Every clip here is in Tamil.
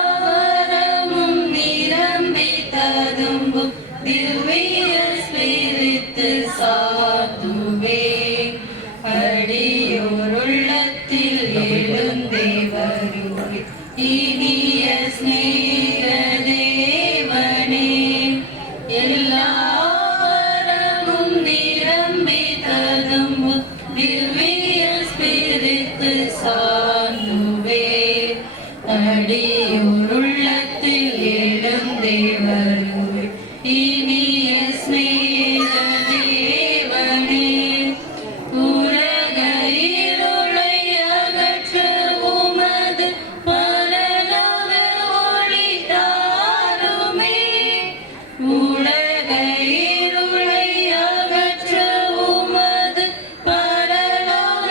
எல்லாவரமும் நிரம்பி ததும்பும் திவ்ய ஸ்பிரித்து சாத்துவே அடியோருள்ளத்தில் எழுந்தே வருவே இனிய ஸ்நேக தேவனே எல்லாவரமும் நிரம்பி ததும்பும் திவ்ய ஸ்பிரித்து சாத்துவே அடியோருள்ளத்தில் எழுந்தே வருவே இனிய ஸ்நேக தேவனே உலகையிருளை அகற்ற உமது பரலோக ஒளி தாருமே உலகையிருளை அகற்ற உமது பரலோக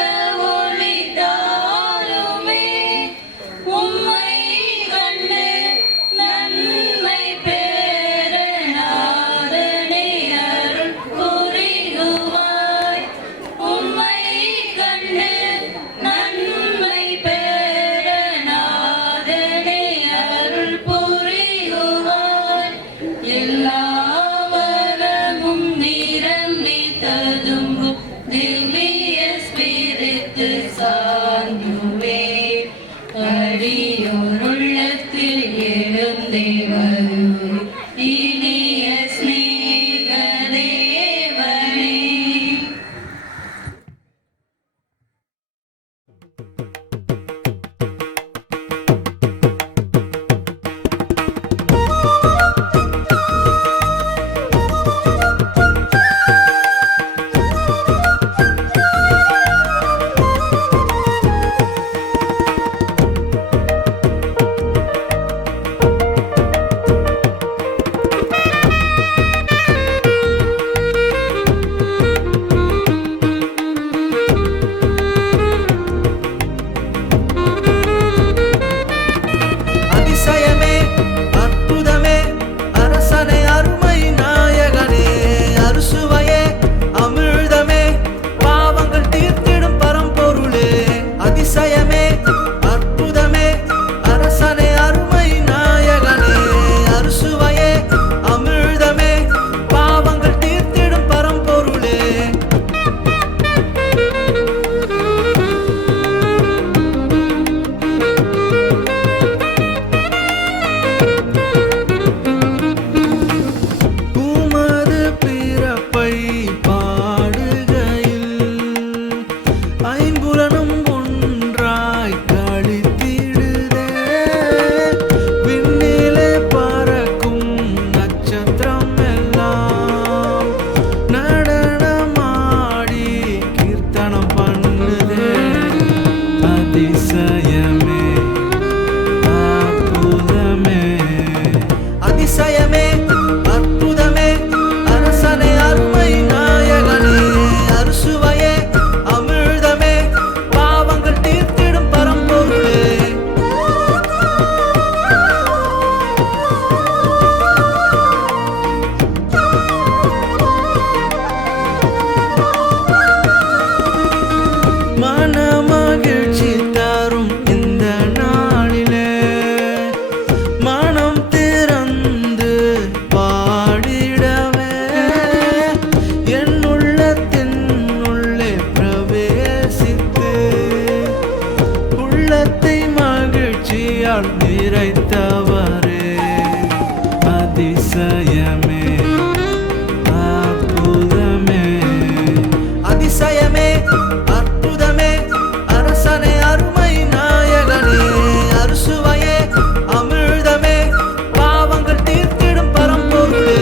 ஒளி தாருமே உம்மை கண்டு நன்மை பெற நாதனே அருள் புரிகுவாய் உம்மை கண்டு நன்மை பெற நாதனே அருள் புரிகுவாய் எல்லாவரமும் நிரம்பி ததும்பும் திவ்ய ஸ்பிரித்து சாந்துவே அடியோருள்ளத்தில் எழுந்தே வருவே இனிய ஸ்நேக தேவனே. அதிசயமே அற்புதமே அரசனை அருமை நாயகனே அறுசுவையே அமிழ்தமே பாவங்கள் தீர்த்திடும் பரம்பொருளே அதிசயமே அற்புதமே அரசனை அருமை நாயகனே அறுசுவையே அமிழ்தமே பாவங்கள் தீர்த்திடும் பரம்பொருளே உமது பிறப்பை பாடுகையில் ஐம்புலனும் ஒன்றாய் களித்திடுதே விண்ணிலே பறக்கும் நட்சத்திரம் எல்லாம் நடனமாடி கீர்த்தனம் பண்ணுதே அதிசயமே அற்புதமே அதிசயமே அற்புதமே அரசனை அருமை நாயகனே அறுசுவையே அமிழ்தமே பாவங்கள் தீர்த்திடும் பரம்பொருளே மனமகிழ்ச்சி தரும் இந்த நாளிலே மனம் திறந்து பாடிடவே என் உள்ளத்தின் உள்ளே பிரவேசித்து உள்ளத்தை மகிழ்ச்சியால் நிறைத்தவரே அதிசயமே அற்புதமே அதிசயமே அற்புதமே அரசனை அருமை நாயகனே அறுசுவையே அமிழ்தமே பாவங்கள் தீர்த்திடும் பரம்பொருளே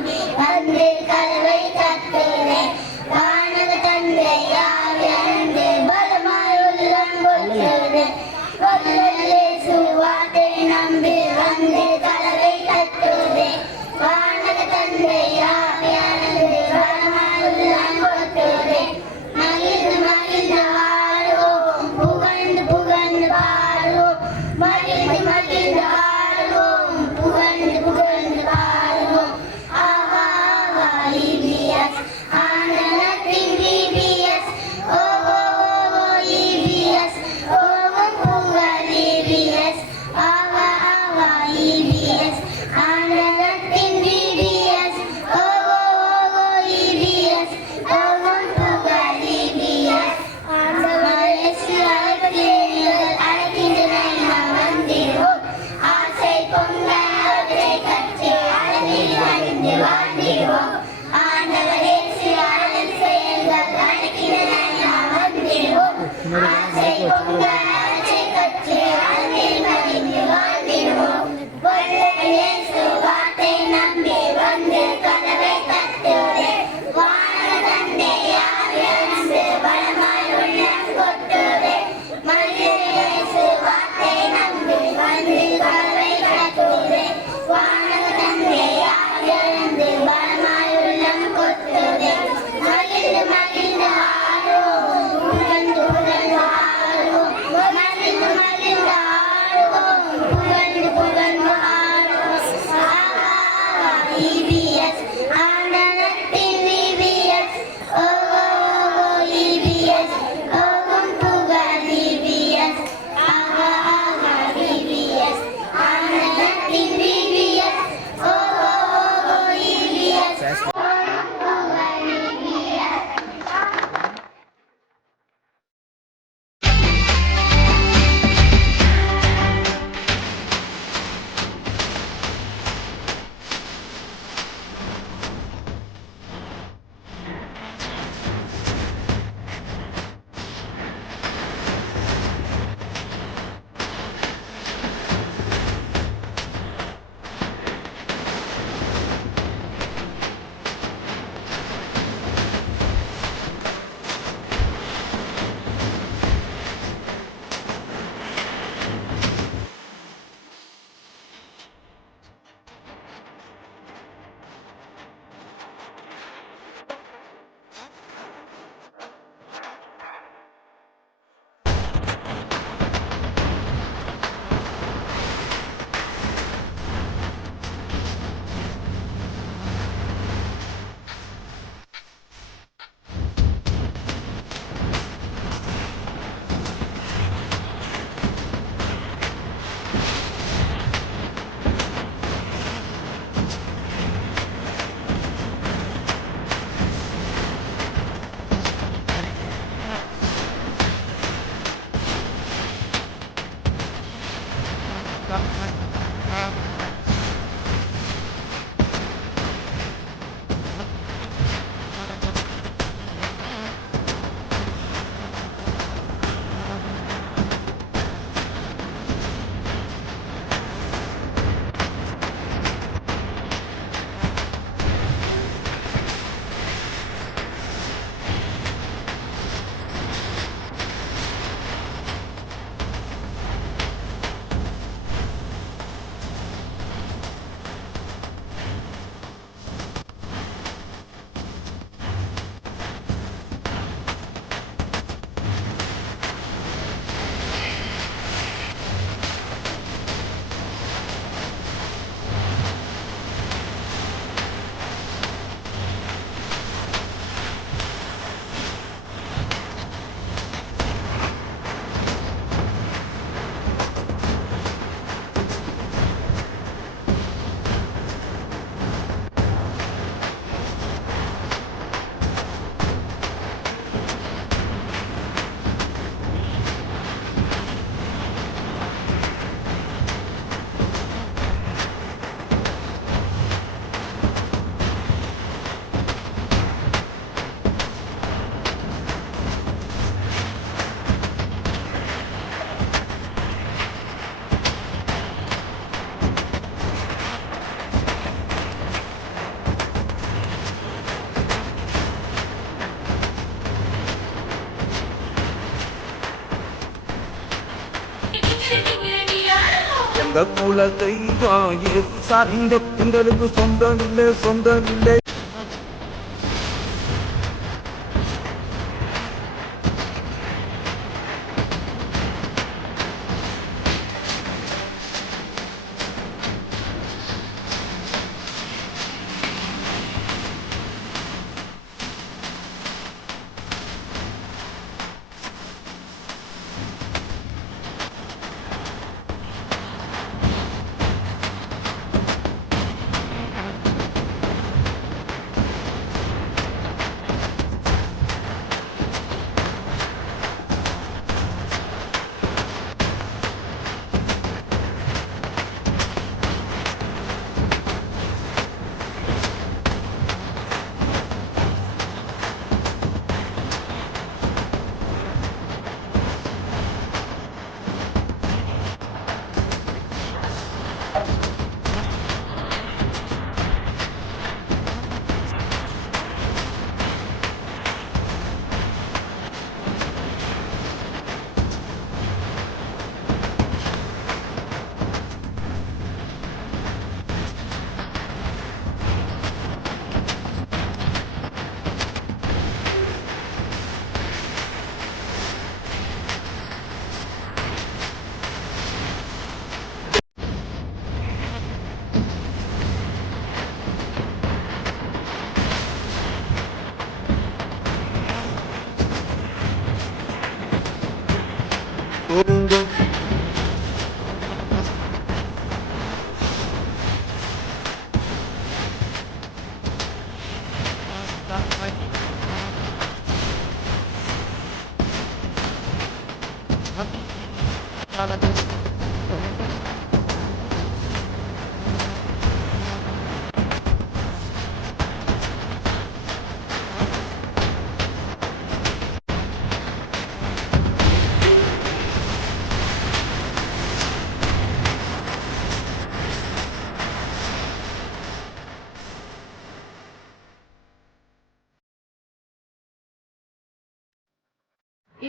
நம்பி வந்து கதவை தட்டுகிறேன். வானக தந்தை யாவியானது பலமாய் உள்ளம் கொள்கிறேன். கொல்லலேசு வார்த்தை நம்பி வந்து கதவை தட்டுகிறேன். வானக தந்தை யாவியானது பலமாய் உள்ளம் கொள்கிறேன். மகிழ்ந்து மகிழ்ந்து ஆடுவோம், புகழ்ந்து புகழ்ந்து பாடுவோம். மகிழ்ந்து மகிழ்ந்து ஆடுவோம், புகழ்ந்து புகழ்ந்து பாடுவோம். ஆஹா ஆஹா எங்க குல தெய்வம் ஏது சார்ந்த எங்களுக்கு சொந்தம் இல்லை சொந்தம் இல்லை.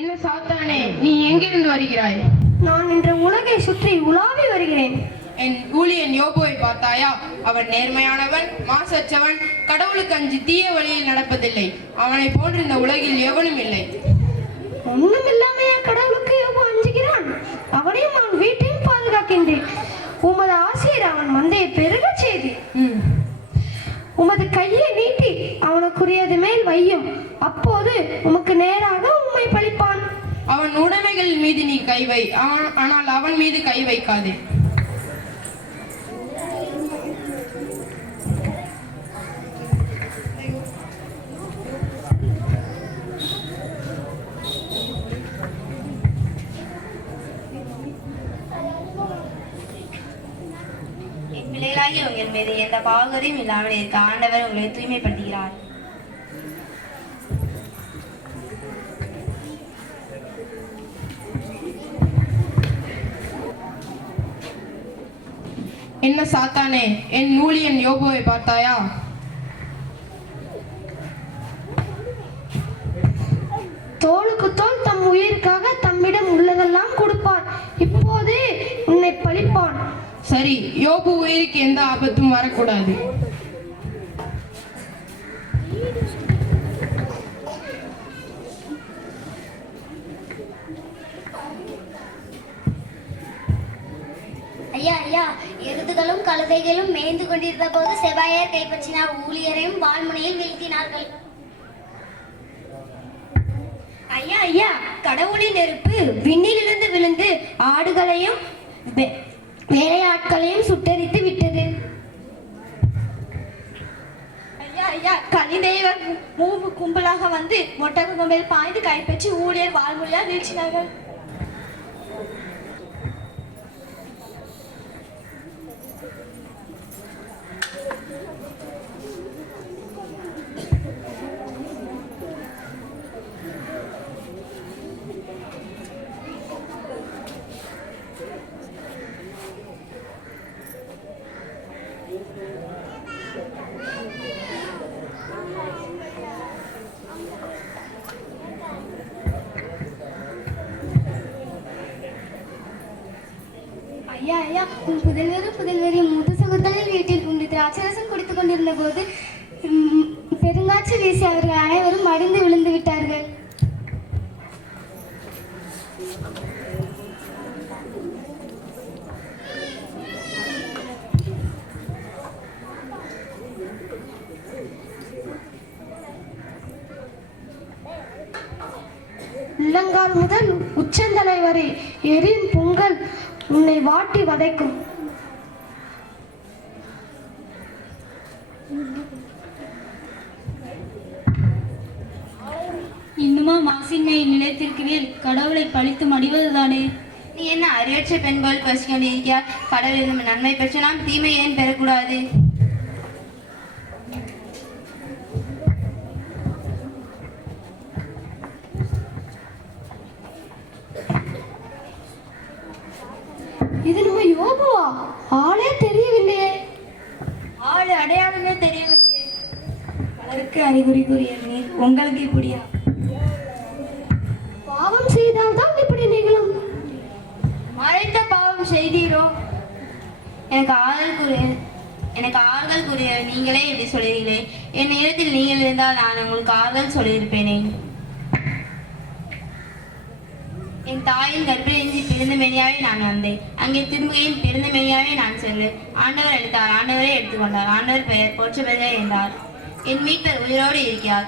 என்ன சாத்தானே, நீ எங்கிருந்து வருகிறாய்? நான் இன்று உலகை சுற்றி உலாவி வருகிறேன். என் ஊழியன் யோபுவை பார்த்தாயா? அவன் நேர்மையானவன், மாசற்றவன், கடவுளுக்கு அஞ்சி தீய வழியில் நடப்பதில்லை. அவனை போன்று இந்த உலகில் எவனும் இல்லை. ஒண்ணும் இல்லாமையா கடவுளுக்கு யோபு அஞ்சுகிறான்? அவனையும் அவன் வீட்டையும் பாதுகாக்கின்றேன். உமது ஆசிரியர் அவன் மந்தையை பெருகச் செய்து உமது கையை நீட்டி அவனுக்குரியது மேல் வையும். அப்போது உமக்கு நேராக உம்மை பழிப்பான். அவன் உடைமைகள் மீது நீ கை வை, ஆனால் அவன் மீது கை வைக்காதே. பிள்ளைகளாகி உங்கள் மீது எந்த பாவகரையும் இல்லாமல் இருக்க ஆண்டவர் உங்களை தூய்மைப்படுத்துகிறார். என்ன சாத்தானே, என் ஊழியன் யோபுவை பார்த்தாயா? தோளுக்கு தோல் தம் உயிருக்காக தம்மிடம் உள்ளதெல்லாம் கொடுப்பார். இப்போது உன்னை பழிப்பான். சரி, யோபு உயிருக்கு எந்த ஆபத்தும் வரக்கூடாது. ஐயா ஐயா, எருதுகளும் கழுதைகளும் மேய்ந்து கொண்டிருந்த போது செபாயர் கைப்பற்றினார். ஊழியரையும் வால்முனையில் வீழ்த்தினார்கள். ஐயா ஐயா, கடவுளின் நெருப்பு விண்ணிலிருந்து விழுந்து ஆடுகளையும் வேலையாட்களையும் சுட்டரித்து விட்டது. ஐயா ஐயா, கலிதேவர் மூவு கும்பலாக வந்து மொட்டக கொம்பில் பாய்ந்து கைப்பற்றி ஊழியர் வாழ்மொழியால் வீழ்ச்சினார்கள். ஐயா ஐயா உன் புதல்வரின் முதுசுகுத்தலில் வீட்டில் உண்டு திராட்சரசம் குடித்துக் கொண்டிருந்த போது பெருங்காற்று வீசி அவர்கள் அனைவரும் மடிந்து விழுந்து விட்டார்கள். உள்ளங்கால் முதல் உச்சந்தலை வரை எரியும் பொங்கல் உன்னை வாட்டி வதைக்கும். இன்னுமா மாசின்மையில் நிலைத்திருக்கிறீர்? கடவுளை பழித்து மடிவதுதானே? நீ என்ன அறிவற்ற பெண் போல் பசிக் கொண்டிருக்கிறார்? கடவுளிடம் நன்மை பெற்ற நாம் தீமை ஏன் பெறக்கூடாது? இது நம்ம யோபுவா? ஆளே தெரியவில்லையே. ஆளு அடையாளமே தெரியவில்லையே. பலருக்கு அறிகுறி கூறிய நீர் உங்களுக்கு இப்படியா? பாவம் செய்தால்தான் இப்படி நிகழும். மறைத்த பாவம் செய்தீரோ? எனக்கு ஆறுதல் கூறிய நீங்களே இப்படி சொல்கிறீர்களே. என் இடத்தில் நீங்கள் இருந்தால் நான் உங்களுக்கு ஆறுதல் சொல்லியிருப்பேனே. என் தாயின் கர்ப்பிணி பிறந்த மேனியாவே நான் வந்தேன். அங்கே திரும்புகையில் பிறந்த மேனியாவே நான் செல்வேன். ஆண்டவர் எடுத்தார், ஆண்டவரே எடுத்துக்கொண்டார். ஆண்டவர் பெயர் போற்றப்படுக என்றார். என் மீட்பர் உயிரோடு இருக்கிறார்.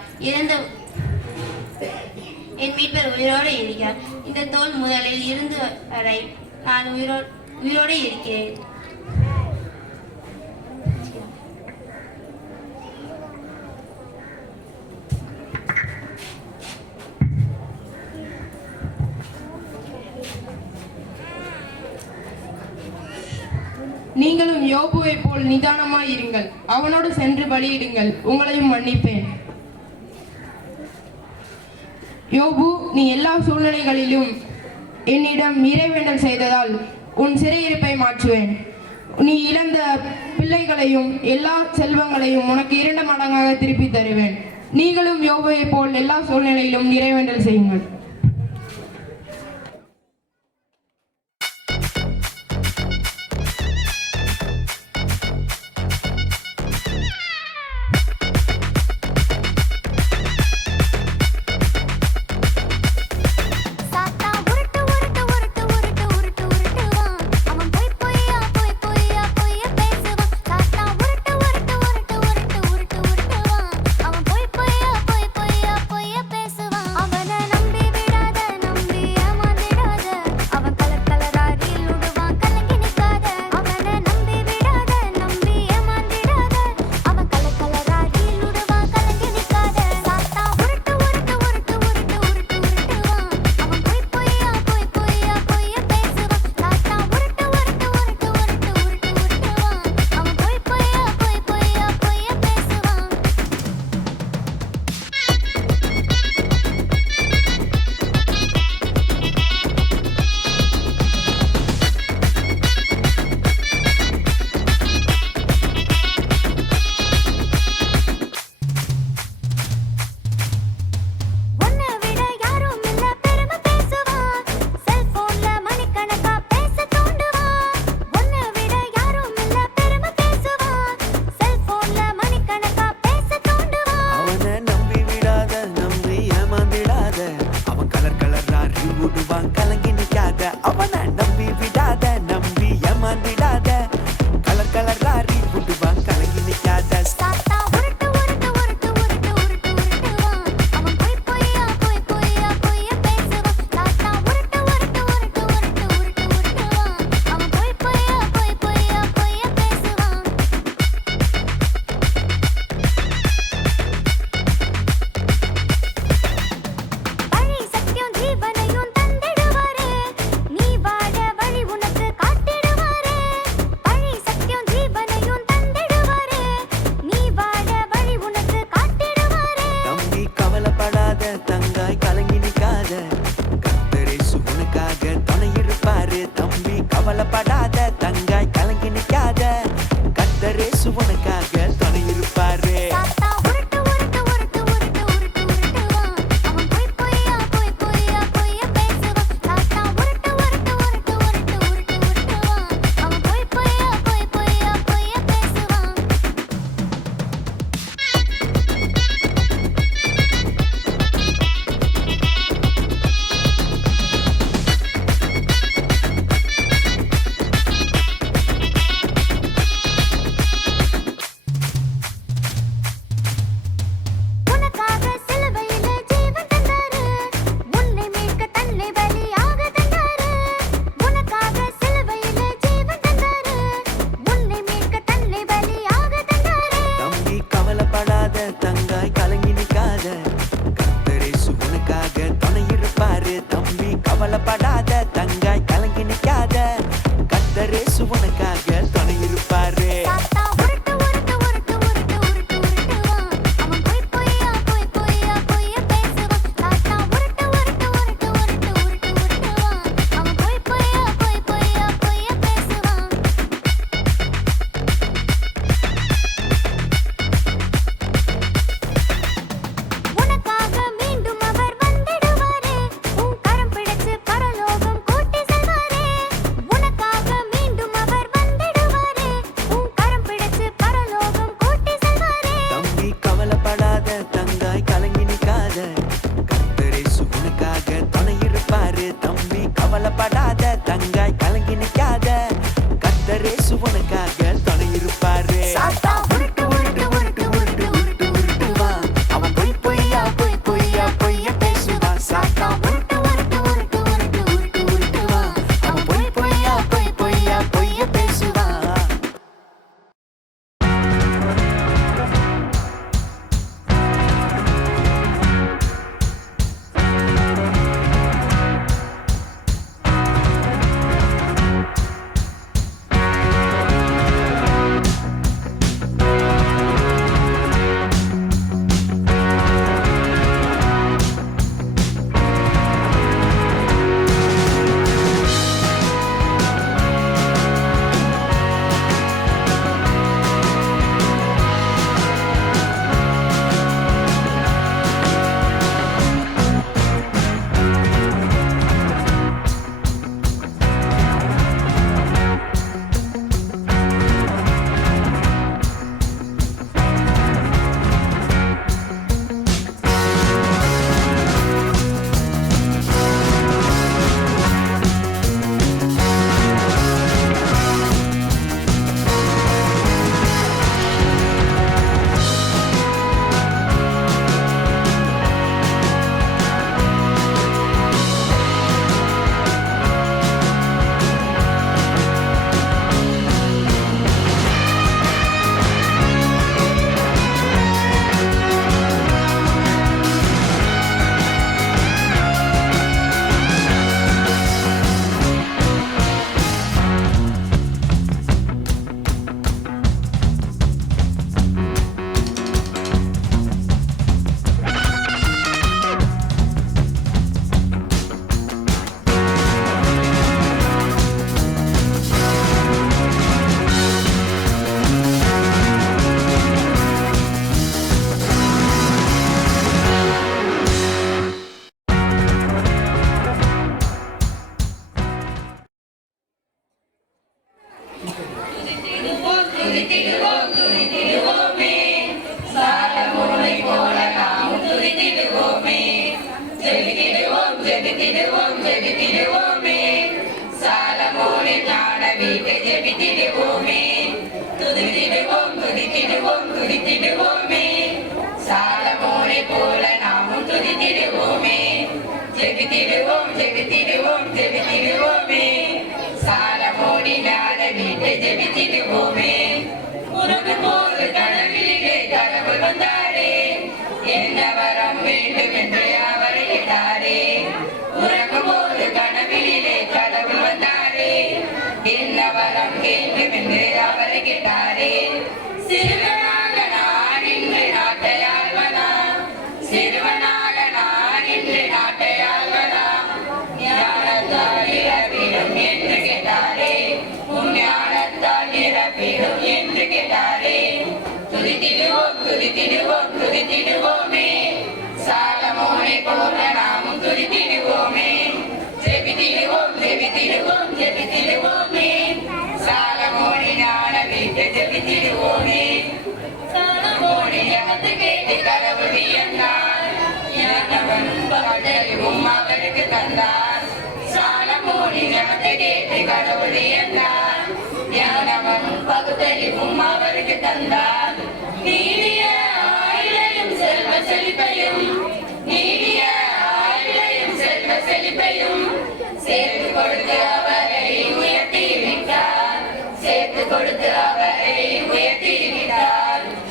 என் மீட்பர் உயிரோடு இருக்கிறார். இந்த தோல் முதலில் இருந்து வரை நான் உயிரோடு இருக்கிறேன். நீங்களும் யோபுவை போல் நிதானமாய் இருங்கள். அவனோடு சென்று பலியிடுங்கள், உங்களையும் மன்னிப்பேன். யோபு, நீ எல்லா சூழ்நிலைகளிலும் என்னிடம் இறைவேண்டல் செய்ததால் உன் சிறையிருப்பை மாற்றுவேன். நீ இழந்த பிள்ளைகளையும் எல்லா செல்வங்களையும் உனக்கு 2 மடங்காக திருப்பி தருவேன். நீங்களும் யோபுவை போல் எல்லா சூழ்நிலையிலும் இறைவேண்டல் செய்யுங்கள். அவனை நம்பி தங்காய் கலங்கி நிக்காத கர்த்தரேசு உனக்காக துணை இருப்பாரு தம்பி கவலைப்படாத தங்காய் கலங்கி நிக்காத கர்த்தரேசு உனக்காக துணை இருப்பாரு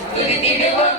துதித்திடுவோம்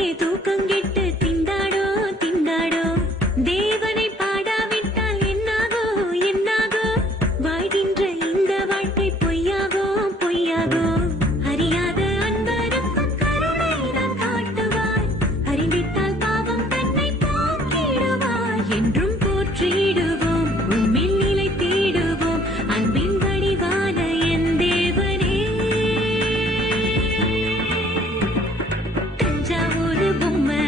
இங்கே தூக்கங்கிட்டு திண்டாடோ திண்டாடோ தேவனை பாடாவிட்டால் என்னாகோ என்னாகோ வாழ்கின்ற இந்த வாழ்க்கை பொய்யாகோ பொய்யாகோ அறியாத அன்பருக்கும் கருணை தான் காட்டுவாய் அறிந்திட்டால் பாவம் தன்னை போக்கிடுவாய் என்றும் போற்றிடுவோம் உம்மில் நிலை தேடுவோம் அன்பின் வடிவான என் தேவனே தஞ்சாவூர் பொம்மை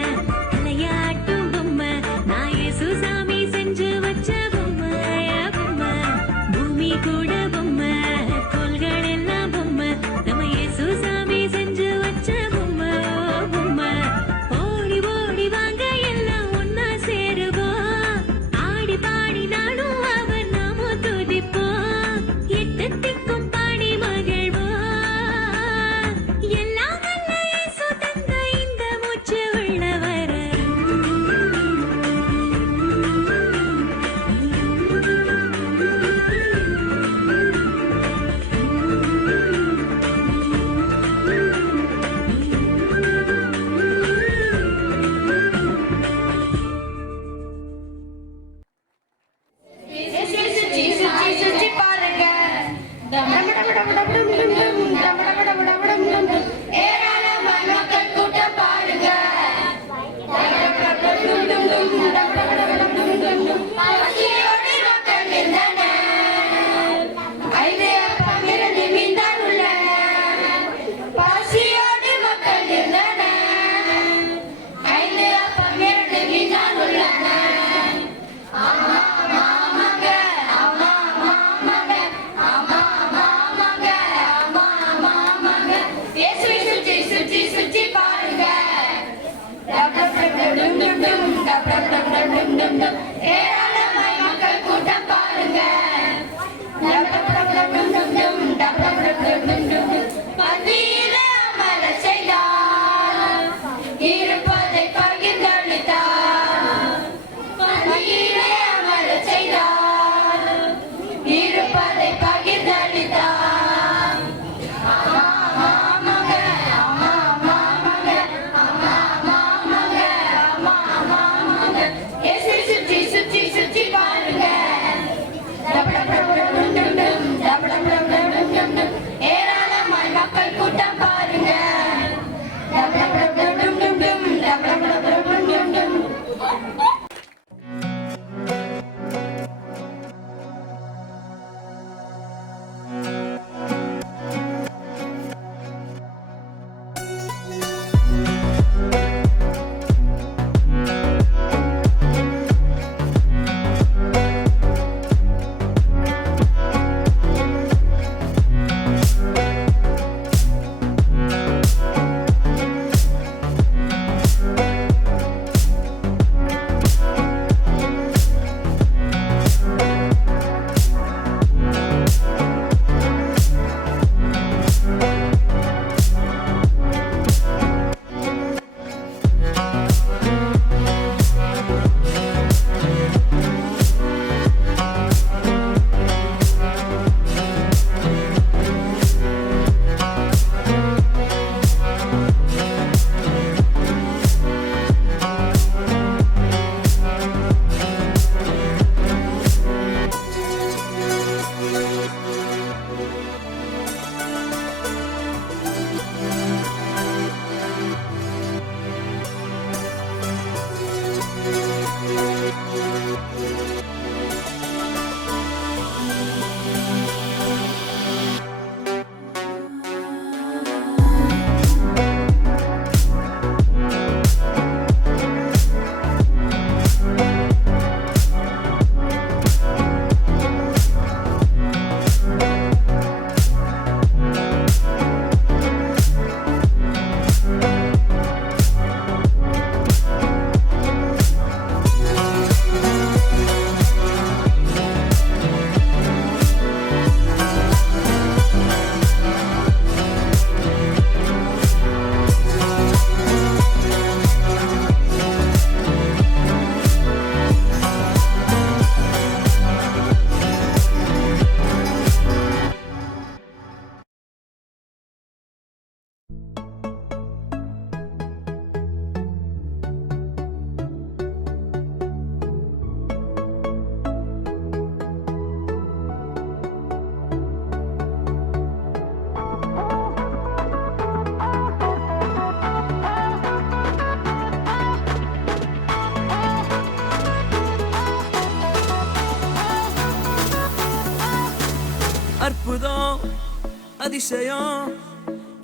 அதிசயம்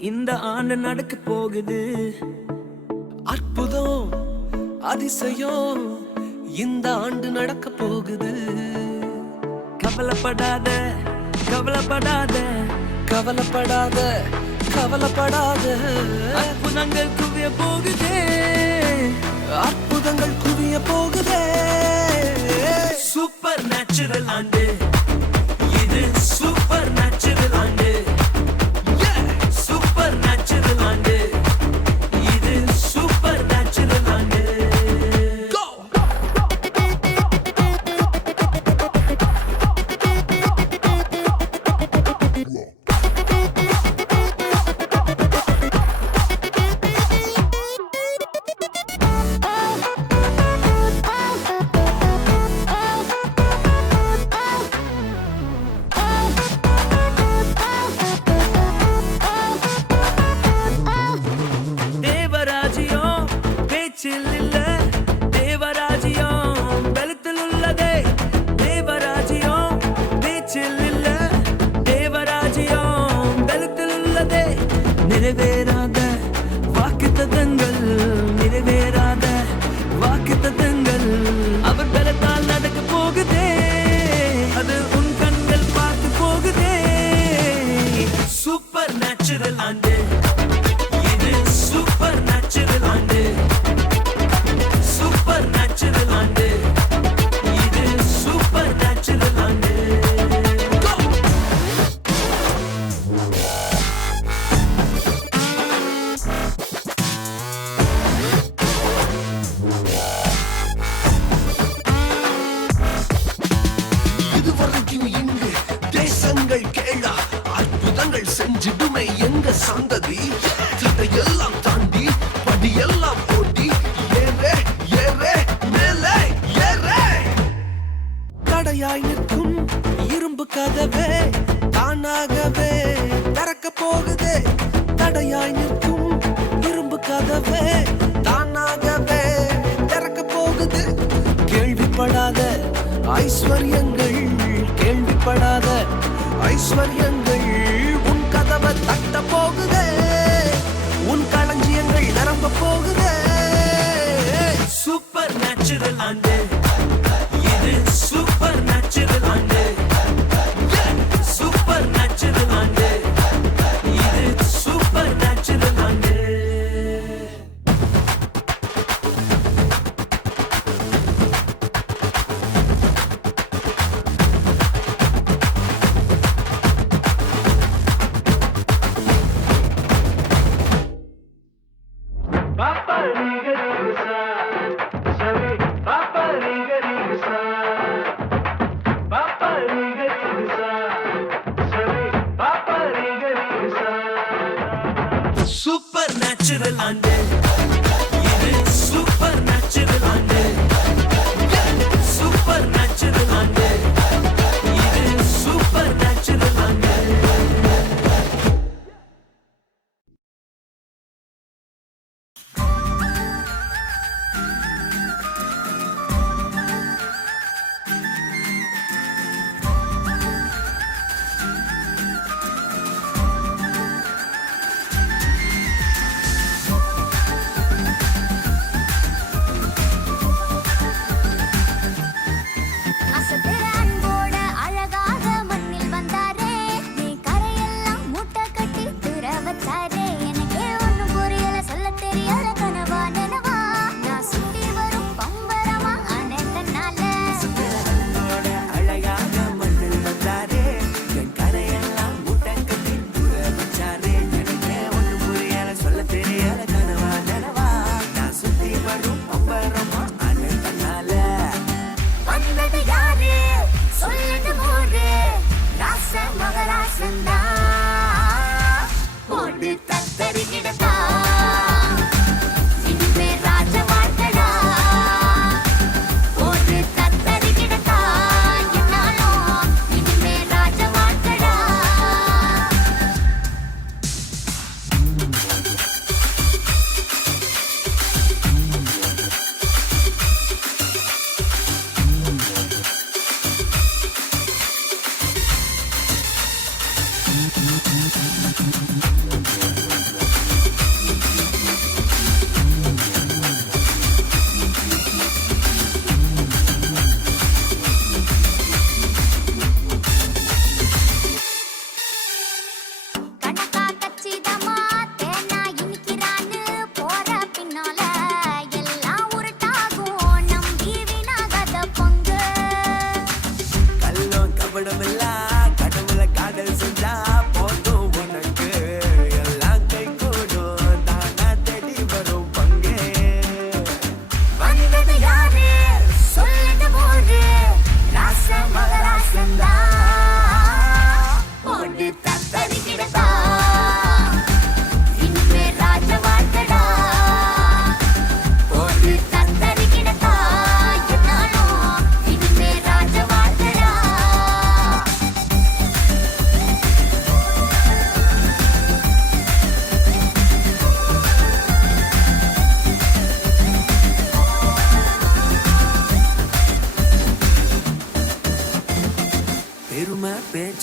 இந்த ஆண்டு நடக்க போகுது. அற்புதம் அதிசயம் இந்த ஆண்டு நடக்க போகுது. கவலைப்படாத கவலைப்படாத கவலைப்படாத கவலைப்படாத. அற்புதங்கள் குவிய போகுதே, அற்புதங்கள் குவிய போகுதே. சூப்பர் நேச்சுரல் ஆண்டு இது, சூப்பர் நேச்சுரல் ஆண்டு. சூப்பர் நேச்சுரல் ஆண்டு இது, சூப்பர் நேச்சுரல் ஆண்டு. தேவராஜ்யம் பேச்சில் இல்ல, தேவராஜ்யம் பலத்தில் உள்ளதே. தேவராஜ்யம் பேச்சில் இல்ல, தேவராஜ்யம் பலத்தில் உள்ளதே. நிறைவேறாத வாக்குத்தத்தங்கள், நிறைவேறாத வாக்குத்தத்தங்கள் அவர் பலத்தால் நடக்க போகுதே. அது உன் கண்கள் பார்த்து போகுதே. சூப்பர் நேச்சுரல் ஆண்டு இது, சூப்பர் நேச்சுரல் ஆண்டு. சூப்பர் நேச்சுரல் ஆண்டு இது, சூப்பர் நேச்சுரல் ஆண்டு. இதுவரைக்கும் இங்கு தேசங்கள் கேளா, அற்புதங்கள் செஞ்சிடுமே எங்க சந்ததி. எல்லாம் தாண்டி படியெல்லாம் ஓட்டி ஏறே ஏறே மேலே ஏறே. தடையாய் நிற்கும் இரும்பு கதவே தானாகவே திறக்க போகுதே. தடையாய் நிற்கும் இரும்பு கதவே தானாகவே திறக்க போகுது. கேள்விப்படாத ஐஸ்வர்யங்கள், கேள்விப்படாத ஐஸ்வர்யங்கள் உன் கதவை தட்ட போகுதே. உன் களஞ்சியங்கள் நிரம்ப போகுதே. சூப்பர் நேச்சுரல் ஆண்டு இது, சூப்பர் நேச்சுரல் ஆண்டு. சூப்பர் நேச்சுரல் ஆண்டு இது, சூப்பர் நேச்சுரல் ஆண்டு.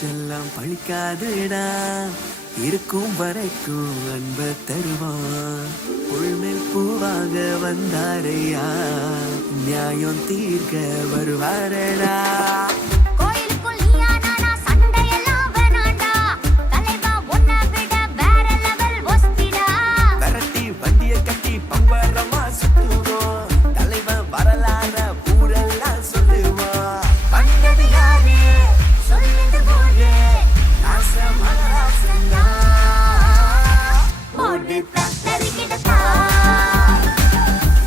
பேச்செல்லாம் பழிக்காதுடா, இருக்கும் வரைக்கும் அன்ப தருவான். உள்மேல் பூவாக வந்தாரையா, நியாயம் தீர்க்க வருவாரடா. விரட்டி வண்டியை கட்டி பம்பரமா சுத்துவோம், தலைவன் வரலாற ஊரெல்லாம் சொல்லுவோம். வந்தது யாரு சொல்லிட்டு போயே, ராசமலராசனா போடு தத்தரிக்கிடத்தா,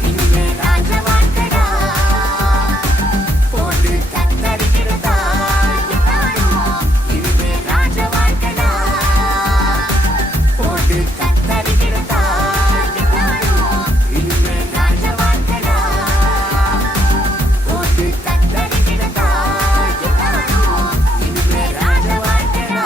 இனிமே ராஜ வாழ்க்கடா. போடு தத்தரிக்கிடத்தா, இனிமே ராஜ வாழ்க்கடா. போடு தத்தரிக்கிடத்தா, இனிமே ராஜ வாழ்க்கடா. போடு தத்தரிக்கிடத்தா, இனிமே ராஜ வாழ்க்கடா.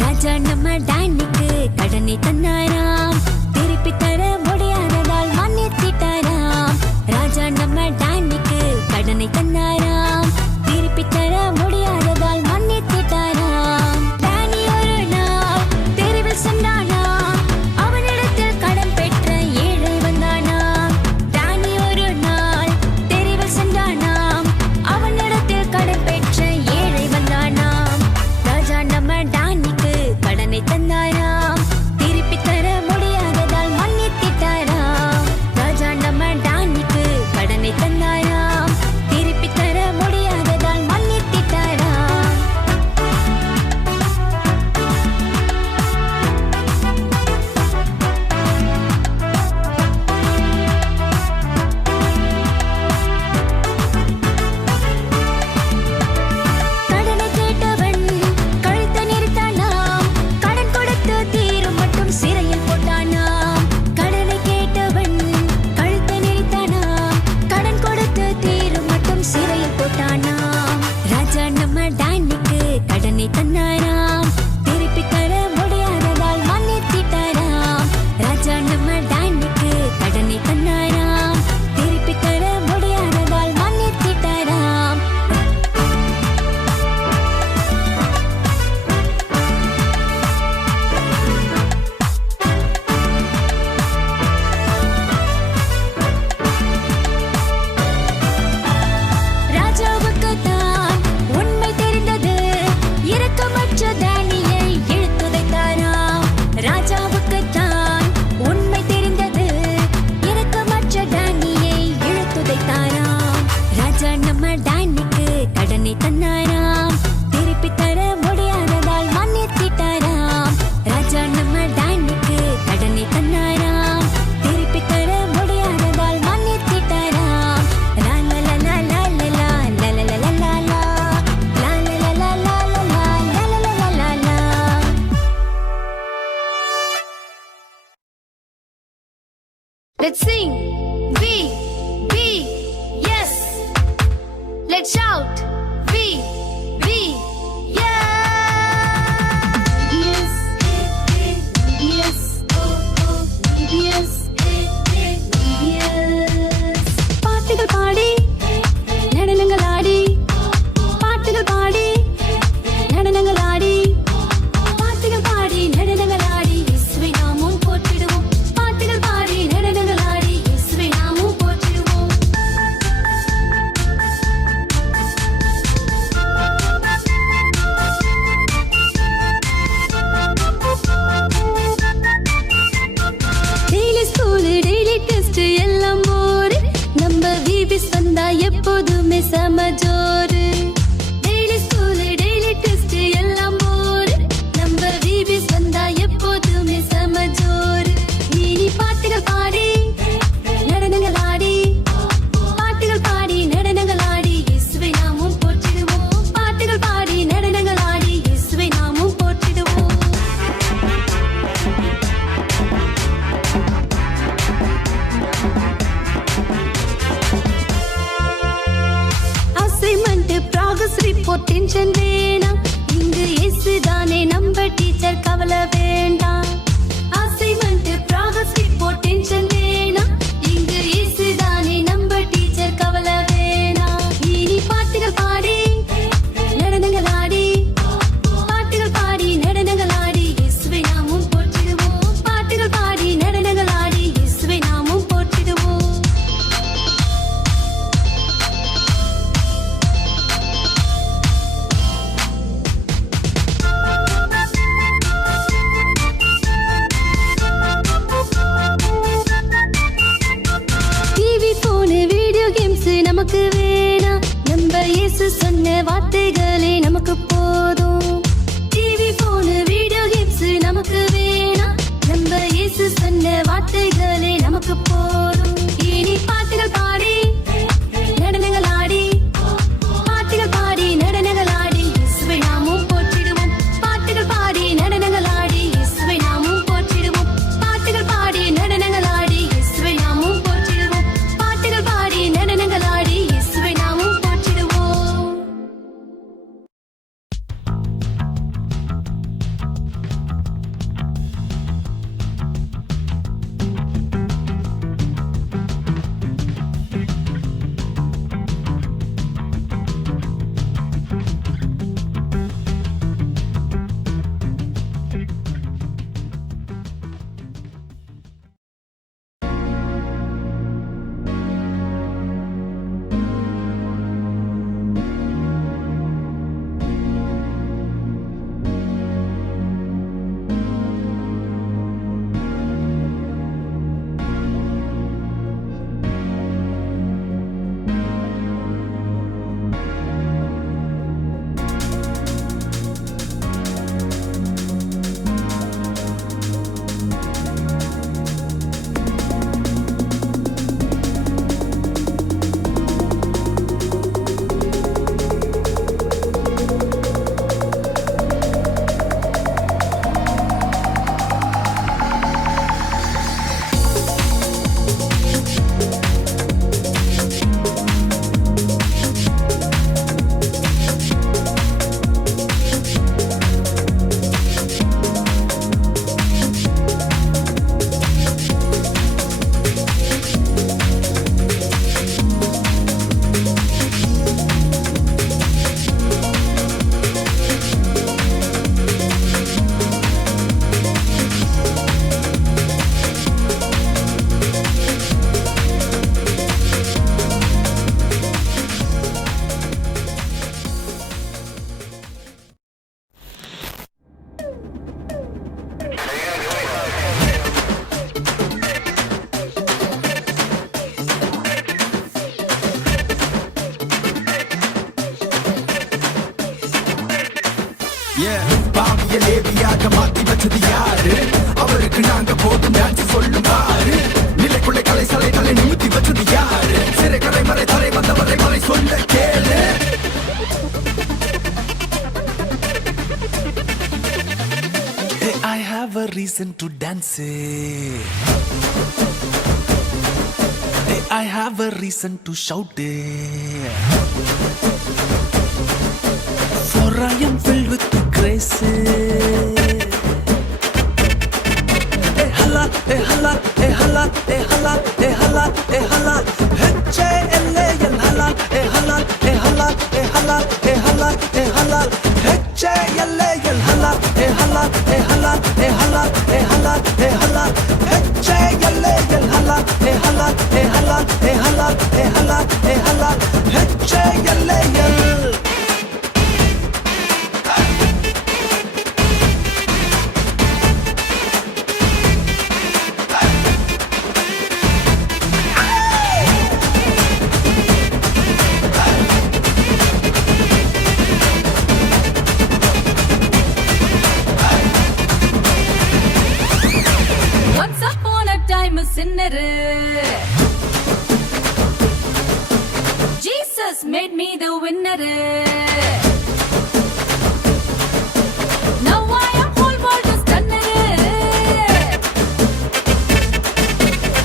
ராஜா நம்ம டானிக்கு கடனை தந்தாராம், திருப்பி தர முடியாததால் மன்னித்திட்டாராம். ராஜா நம்ம டானிக்கு கடனை தந்தாராம், திருப்பி தர முடியாததால் மன்னித்திட்டாராம். டானி ஒரு நாள் தெருவில் சென்றானாம், அவனிடத்தில் கடன் பெற்ற ஏழை வந்தானாம். டானி ஒரு நாள் தெருவில் சென்றானாம், அவனிடத்தில் கடன் பெற்ற ஏழை வந்தானாம். ராஜா நம்ம டானிக்கு கடனை தந்தாராம், திருப்பி தர முடியாததால் மன்னித்திட்டாராம். ராஜா நம்ம டானிக்கு கடனை தந்தாராம், திருப்பி தர முடியாததால் மன்னித்திட்டாராம். கடனை கேட்டவன் கழுத்தை நெரித்தானாம், கடன் கொடுத்து தீரும் மட்டும் சிறையில் போட்டானாம். கடனை கேட்டவன் கழுத்தை நெரித்தானாம், கடன் கொடுத்து தீரும் மட்டும் சிறையில் போட்டானாம். ராஜா நம்ம டானிக்கு கடனை தந்தாராம், திருப்பி தர முடியாததால் மன்னித்திட்டாராம். ராஜா நம்ம டானிக்கு கடனை தந்தாராம், திருப்பி தர முடியாததால் மன்னித்திட்டாராம். ராஜாவுக்கு தான் உண்மை தெரிந்தது, இரக்கமற்ற தானியை இழுத்துதைத்தாராம். ராஜாவுக்கு தான் உண்மை தெரிந்தது, இரக்கமற்ற தானியை இழுத்துதைத்தாராம். ராஜா நம்ம டானிக்கு கடனை தந்தாராம், திருப்பி தர முடியாததால் மன்னித்திட்டாராம். ராஜா நம்ம டானிக்கு கடனை தந்தாராம், திருப்பி தர முடியாததால் மன்னித்திட்டாராம். லா லா லா லா லா லா லா லா லா லா லா லா. லா லா லா லா லா லா லா லா லா லா லா. Let's sing. B, yes. Let's shout. B, எப்போதுமே சமஜோரு. டெய்லி ஸ்கூலு டெய்லி டெஸ்ட் எல்லாம் போரு. நம்ம விபிஸ் வந்தா எப்போதுமே சமஜோரு. நீ பாட்டுகள் பாடி நடனங்கள் ஆடி, பாட்டுகள் பாடி நடனங்கள் ஆடி இயேசுவை நாமும் போற்றிடுவோம். பாட்டுகள் பாடி நடனங்கள் ஆடி இயேசுவை நாமும் போற்றிடுவோம். அசைன்மெண்ட் ப்ராக்ரஸ் ரிப்போர்ட் டென்ஷன் வேணாம். இங்கு இயேசு தானே நம்ம டீச்சர், கவலை வேண்டாம். அசைன்மெண்ட் ப்ராக்ரஸ் ரிப்போர்ட் டென்ஷன் வேணாம். இங்கு இயேசு தானே நம்ம டீச்சர், கவலை வேணாம். இனி பாட்டுகள் பாடி நடனங்கள் ஆடி, பாட்டுகள் பாடி நடனங்கள் ஆடி இயேசுவை நாமும் போற்றிடுவோம். பாட்டுகள் பாடி நடனங்கள் ஆடி இயேசுவை நாமும் போற்றிடுவோம். டிவி போனு வீடியோ கேம்ஸ் நமக்கு வேணாம். நம்ம இயேசு சொன்ன வார்த்தைகளே நமக்கு போதும். டிவி போனு வீடியோ கேம்ஸ் நமக்கு வேணாம். நம்ம இயேசு சொன்ன வார்த்தைகளே நமக்கு போதும். இனி பாட்டுகள் பாடி நடனங்கள் ஆடி, பாட்டுகள் பாடி நடனங்கள் ஆடி இயேசுவை நாமும் போற்றிடுவோம். பாட்டுகள் பாடி நடனங்கள் ஆடி இயேசுவை நாமும் போற்றிடுவோம். பாட்டுகள் பாடி நடனங்கள் ஆடி இயேசுவை நாமும் போற்றிடுவோம். பாட்டுகள் பாடி நடனங்கள் ஆடி இயேசுவை நாமும் போற்றிடுவோம். பாவிய லேவியாக மாத்தி வச்சது யாரு? அவருக்கு நாங்க போதும் டான்ஸ் சொல்லும் பாரு. நிலைக்குள்ளே கலை சலை தலை நிமித்தி வச்சது யாரு? சிறை கரை மறை தரை வந்தவரை மறை சொல்ல கேளு. I have a reason to dance. I have a reason to shout. For I am filled with grace. Hala, hala, hala, hala, hala, hala. H-A-L-A-L hala, hala, hala, hala, hala, hala. H-A-L-A-L hala, hala, hala, hala, hala, hala. H-A-L-A-L hala, hala, hala, hala, hala, hala. H-A-L-A-L. I'm a sinner. Jesus made me the winner. Now I am whole world is stunner.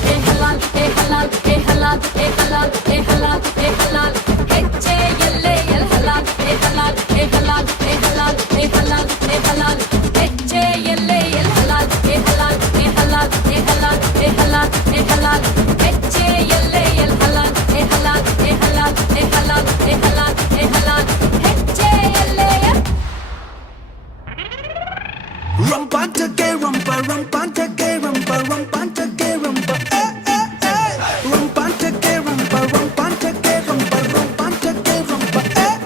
Hey halal, hey halal, hey halal, hey halal, hey halal, hey halal. H-A-L-A-L halal, hey halal, hey halal, hey halal, hey halal, hey halal. H-A-L-A-L halal, hey halal, hey halal, hey halal, hey halal, hey halal. H-A-L-A-L halal, hey halal, hey halal, hey halal, hey halal, hey halal. H-A-L-A-L. Rumpanta gay rumpa, rumpanta gay rumpa, rumpanta gay rumpa, rumpanta gay rumpa, rumpanta gay rumpa, rumpanta gay rumpa, rumpanta gay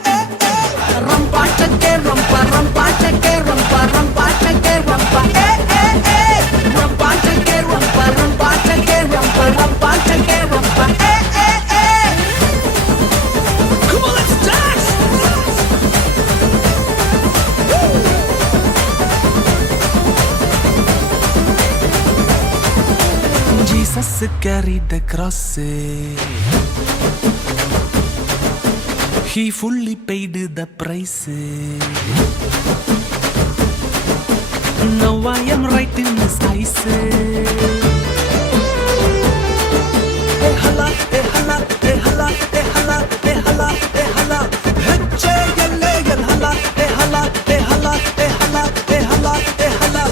rumpa, rumpanta gay rumpa, rumpanta gay rumpa, rumpanta gay rumpa, rumpanta gay rumpa, rumpanta gay rumpa, come on, let's dance! Jesus carried the cross. He fully paid the price. Now I am right in His eyes. Hey hala, hey hala, hey hala, hey hala, hey hala, hey hala. H-A-L-A-L hala, hey hala, hey hala, hey hala, hey hala, hey hala.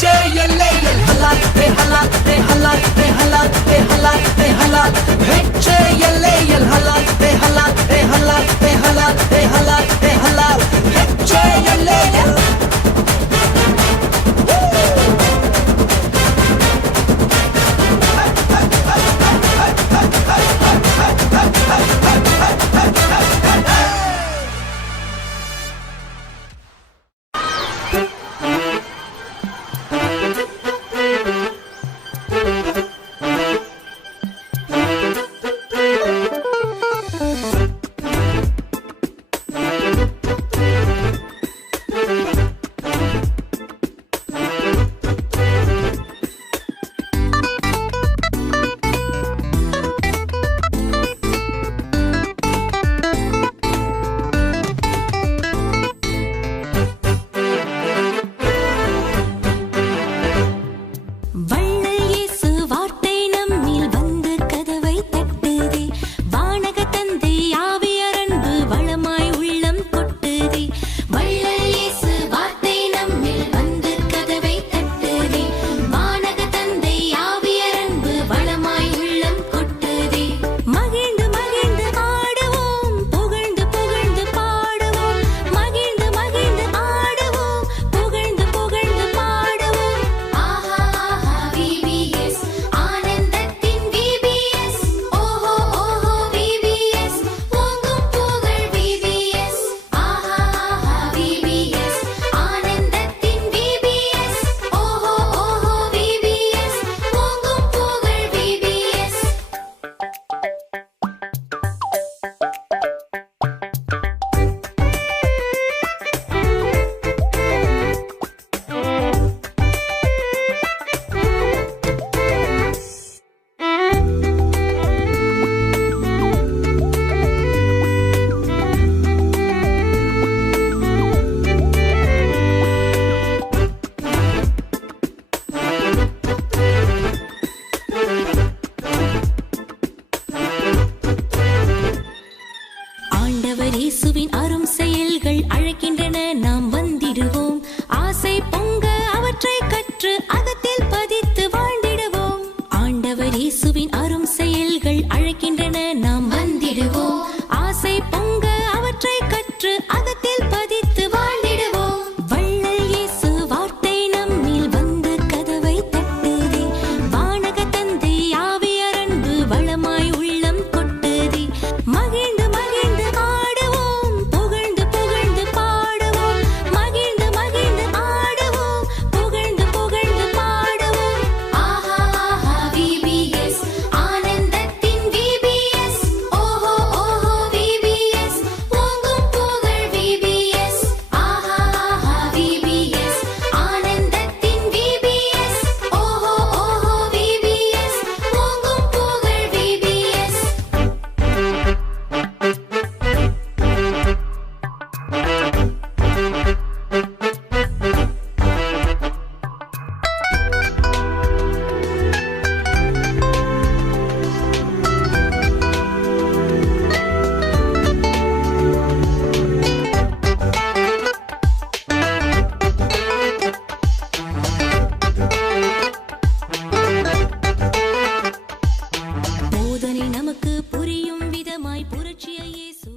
H-A-L-A-L hala, hey hala, hey hala, hey hala, hey hala, hey hala. H-A-L-A-L hala, hey hala, hey hala, hey hala, hey hala, hey hala. H-A-L-A-L. VBS இயேசு